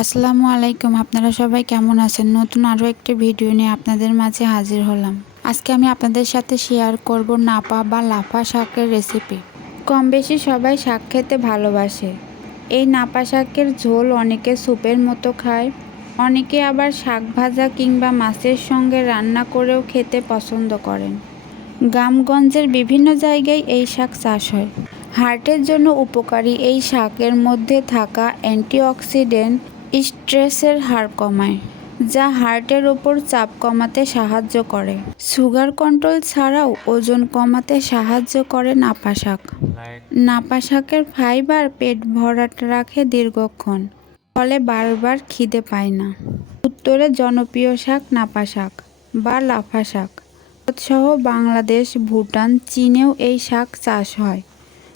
আসসালামু আলাইকুম। আপনারা সবাই কেমন আছেন? নতুন আরও একটি ভিডিও নিয়ে আপনাদের মাঝে হাজির হলাম। আজকে আমি আপনাদের সাথে শেয়ার করব নাপা বা লাফা শাকের রেসিপি। কম বেশি সবাই শাক খেতে ভালোবাসে। এই নাপা শাকের ঝোল অনেকে স্যুপের মতো খায়, অনেকে আবার শাক ভাজা কিংবা মাছের সঙ্গে রান্না করেও খেতে পছন্দ করেন। গ্রামগঞ্জের বিভিন্ন জায়গায় এই শাক চাষ হয়। হার্টের জন্য উপকারী এই শাকের মধ্যে থাকা অ্যান্টিঅক্সিডেন্ট স্ট্রেসের হার কমায়, যা হার্টের ওপর চাপ কমাতে সাহায্য করে। সুগার কন্ট্রোল ছাড়াও ওজন কমাতে সাহায্য করে নাপা শাক। নাপা শাকের ফাইবার পেট ভরাট রাখে দীর্ঘক্ষণ, ফলে বারবার খিদে পায় না। উত্তরের জনপ্রিয় শাক নাপা শাক বা লাফা শাক। ভারতসহ বাংলাদেশ, ভুটান, চীনেও এই শাক চাষ হয়।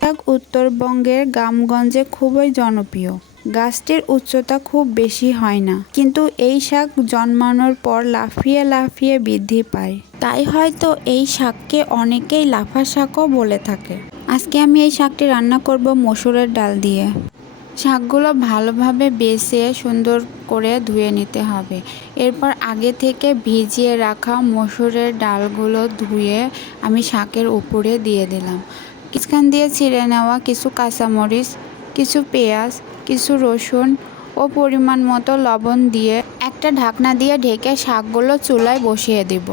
শাক উত্তরবঙ্গের গ্রামগঞ্জে খুবই জনপ্রিয়। গাছটির উচ্চতা খুব বেশি হয় না, কিন্তু এই শাক জন্মানোর পর লাফিয়ে লাফিয়ে বৃদ্ধি পায়। তাই হয়তো এই শাককে অনেকেই লাফা শাকও বলে থাকে। আজকে আমি এই শাকটি রান্না করব মসুরের ডাল দিয়ে। শাকগুলো ভালোভাবে বেছে সুন্দর করে ধুয়ে নিতে হবে। এরপর আগে থেকে ভিজিয়ে রাখা মসুরের ডালগুলো ধুয়ে আমি শাকের উপরে দিয়ে দিলাম। মাঝখান দিয়ে ছিঁড়ে নেওয়া কিছু কাঁচামরিচ, কিছু পেঁয়াজ, কিছু রসুন ও পরিমাণ মতো লবণ দিয়ে একটা ঢাকনা দিয়ে ঢেকে শাকগুলো চুলায় বসিয়ে দেব।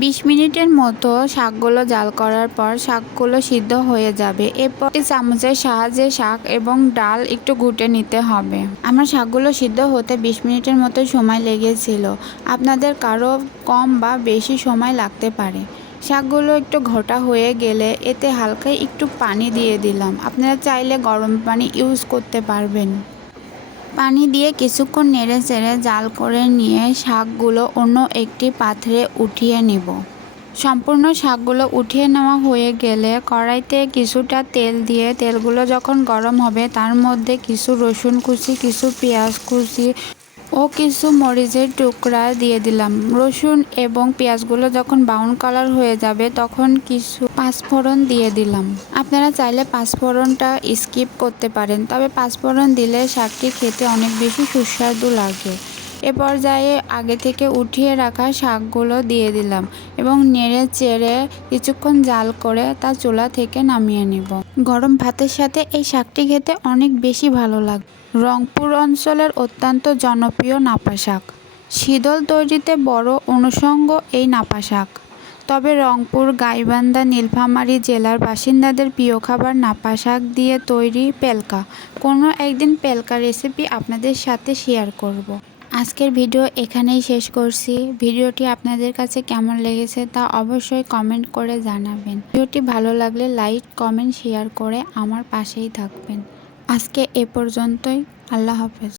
20 মিনিটের মতো শাকগুলো জাল করার পর শাকগুলো সিদ্ধ হয়ে যাবে। এরপর চামচের সাহায্যে শাক এবং ডাল একটু ঘুটে নিতে হবে। আমার শাকগুলো সিদ্ধ হতে 20 মিনিটের মতো সময় লেগেছিল। আপনাদের কারো কম বা বেশি সময় লাগতে পারে। শাকগুলো একটু ঘটা হয়ে গেলে এতে হালকা একটু পানি দিয়ে দিলাম। আপনারা চাইলে গরম পানি ইউজ করতে পারবেন। পানি দিয়ে কিছুক্ষণ নেড়ে চেড়ে জাল করে নিয়ে শাকগুলো অন্য একটি পাত্রে উঠিয়ে নেব। সম্পূর্ণ শাকগুলো উঠিয়ে নেওয়া হয়ে গেলে কড়াইতে কিছুটা তেল দিয়ে তেলগুলো যখন গরম হবে তার মধ্যে কিছু রসুন কুচি, কিছু পেঁয়াজ কুচি ও কিছু মরিচের টুকরা দিয়ে দিলাম। রসুন এবং পেঁয়াজগুলো যখন ব্রাউন কালার হয়ে যাবে তখন কিছু পাঁচফোড়ন দিয়ে দিলাম। আপনারা চাইলে পাঁচফোড়নটা স্কিপ করতে পারেন, তবে পাঁচফোড়ন দিলে শাকটি খেতে অনেক বেশি সুস্বাদু লাগে। এ পর্যায়ে আগে থেকে উঠিয়ে রাখা শাকগুলো দিয়ে দিলাম এবং নেড়ে চেড়ে কিছুক্ষণ জাল করে তা চুলা থেকে নামিয়ে নেব। গরম ভাতের সাথে এই শাকটি খেতে অনেক বেশি ভালো লাগে। রংপুর অঞ্চলের অত্যন্ত জনপ্রিয় নাপা শাক। শীতল তৈরিতে বড় অনুষঙ্গ এই নাপা শাক। তবে রংপুর, গাইবান্ধা, নীলফামারী জেলার বাসিন্দাদের প্রিয় খাবার নাপা শাক দিয়ে তৈরি পেলকা। কোনো একদিন পেলকা রেসিপি আপনাদের সাথে শেয়ার করব। আজকের ভিডিও এখানেই শেষ করছি। ভিডিওটি আপনাদের কাছে কেমন লেগেছে তা অবশ্যই কমেন্ট করে জানাবেন। ভিডিওটি ভালো লাগলে লাইক, কমেন্ট, শেয়ার করে আমার পাশেই থাকবেন। আজকে এ পর্যন্তই। আল্লাহ হাফেজ।